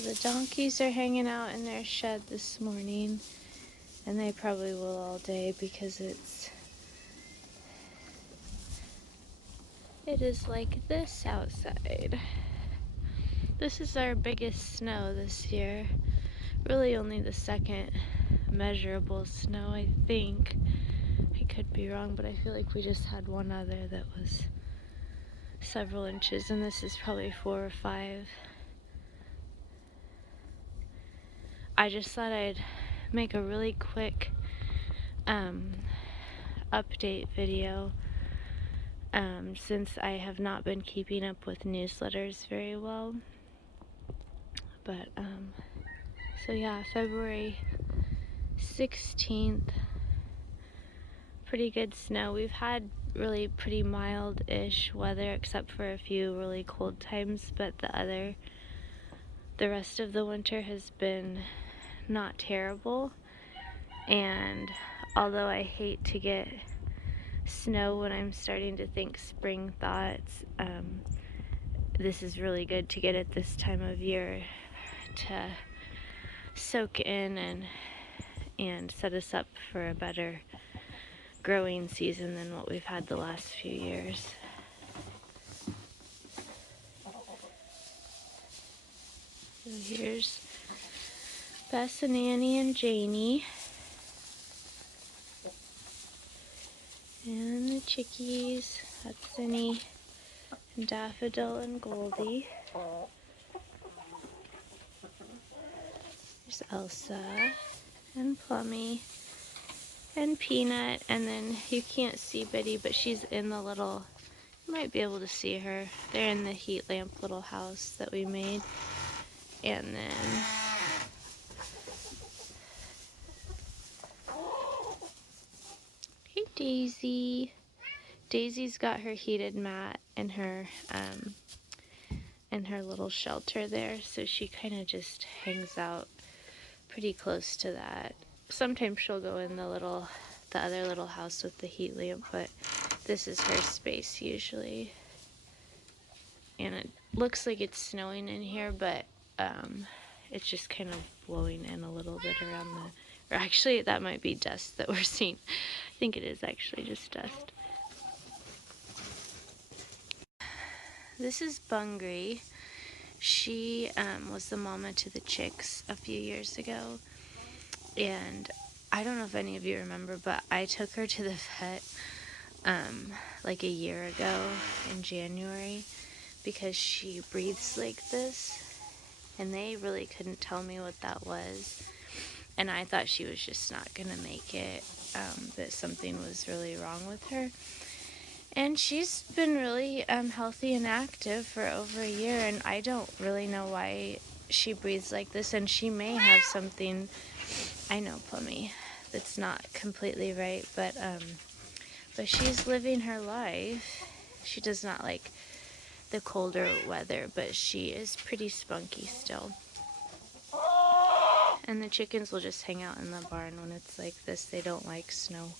the donkeys are hanging out in their shed this morning, and they probably will all day because it is like this outside. This is our biggest snow this year. Really only the second measurable snow, I think. I could be wrong, but I feel like we just had one other that was several inches, and this is probably 4 or 5. I just thought I'd make a really quick update video since I have not been keeping up with newsletters very well. But so yeah, February 16th, pretty good snow. We've had really pretty mild-ish weather except for a few really cold times, but the rest of the winter has been not terrible. And although I hate to get snow when I'm starting to think spring thoughts, this is really good to get at this time of year to soak in and set us up for a better growing season than what we've had the last few years. So here's Bess and Annie and Janie. And the chickies. That's Cindy and Daffodil and Goldie. There's Elsa and Plummy and Peanut, and then you can't see Biddy, but she's in the little, you might be able to see her. They're in the heat lamp little house that we made. And then hey Daisy. Daisy's got her heated mat in her little shelter there, so she kind of just hangs out pretty close to that. Sometimes she'll go in the other little house with the heat lamp, but this is her space usually. And it looks like it's snowing in here, but it's just kind of blowing in a little bit around or actually that might be dust that we're seeing. I think it is actually just dust. This is Bungry. She was the mama to the chicks a few years ago, and I don't know if any of you remember, but I took her to the vet like a year ago in January because she breathes like this, and they really couldn't tell me what that was, and I thought she was just not gonna make it, that something was really wrong with her. And she's been really healthy and active for over a year, and I don't really know why she breathes like this, and she may have something, I know, Plummy, that's not completely right, but she's living her life. She does not like the colder weather, but she is pretty spunky still. And the chickens will just hang out in the barn when it's like this. They don't like snow.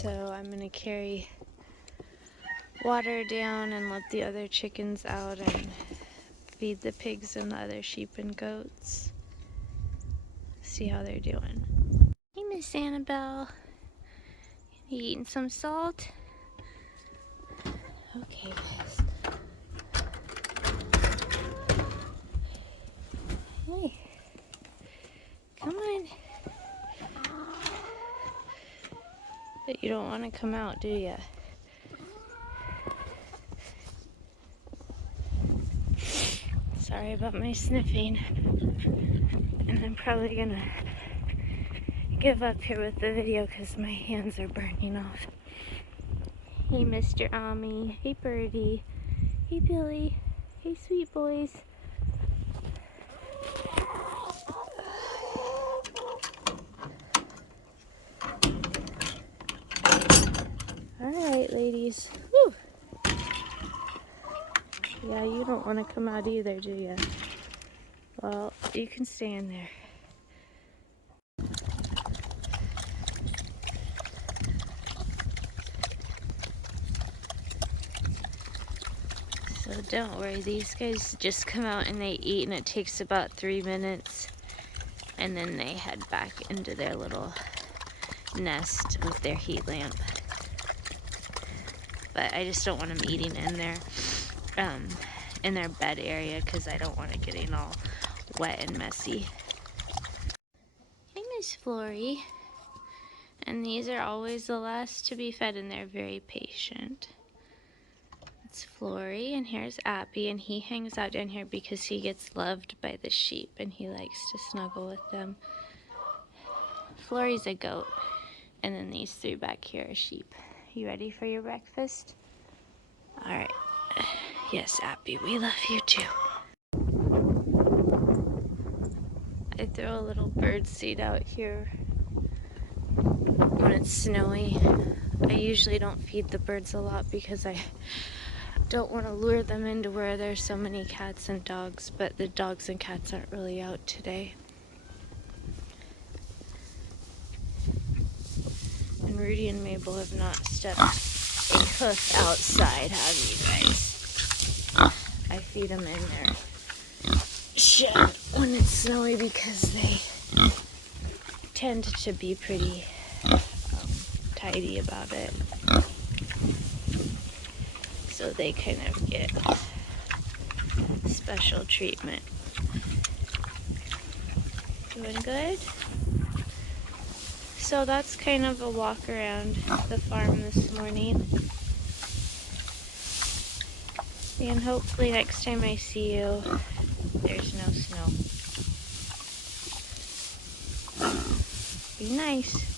So I'm gonna carry water down and let the other chickens out and feed the pigs and the other sheep and goats. See how they're doing. Hey, Miss Annabelle. You eating some salt? Okay, guys. Hey. Come on. But you don't want to come out, do ya? Sorry about my sniffing. And I'm probably gonna give up here with the video because my hands are burning off. Hey, Mr. Ami. Hey, Birdie. Hey, Billy. Hey, sweet boys. Alright, ladies. Whew. Yeah, you don't want to come out either, do you? Well, you can stay in there. don't worry, these guys just come out and they eat, and it takes about 3 minutes, and then they head back into their little nest with their heat lamp. But I just don't want them eating in their bed area, because I don't want it getting all wet and messy. Hey, Miss Flory. And these are always the last to be fed, and they're very patient. It's Flory, and here's Appy, and he hangs out down here because he gets loved by the sheep, and he likes to snuggle with them. Flory's a goat, and then these three back here are sheep. You ready for your breakfast? All right. Yes, Appy, we love you too. I throw a little bird seed out here when it's snowy. I usually don't feed the birds a lot because I don't want to lure them into where there's so many cats and dogs, but the dogs and cats aren't really out today. And Rudy and Mabel have not stepped a hoof outside, have you guys? I feed them in their shed when it's snowy because they tend to be pretty tidy about it. So they kind of get special treatment. Doing good? So that's kind of a walk around the farm this morning. And hopefully next time I see you, there's no snow. Be nice.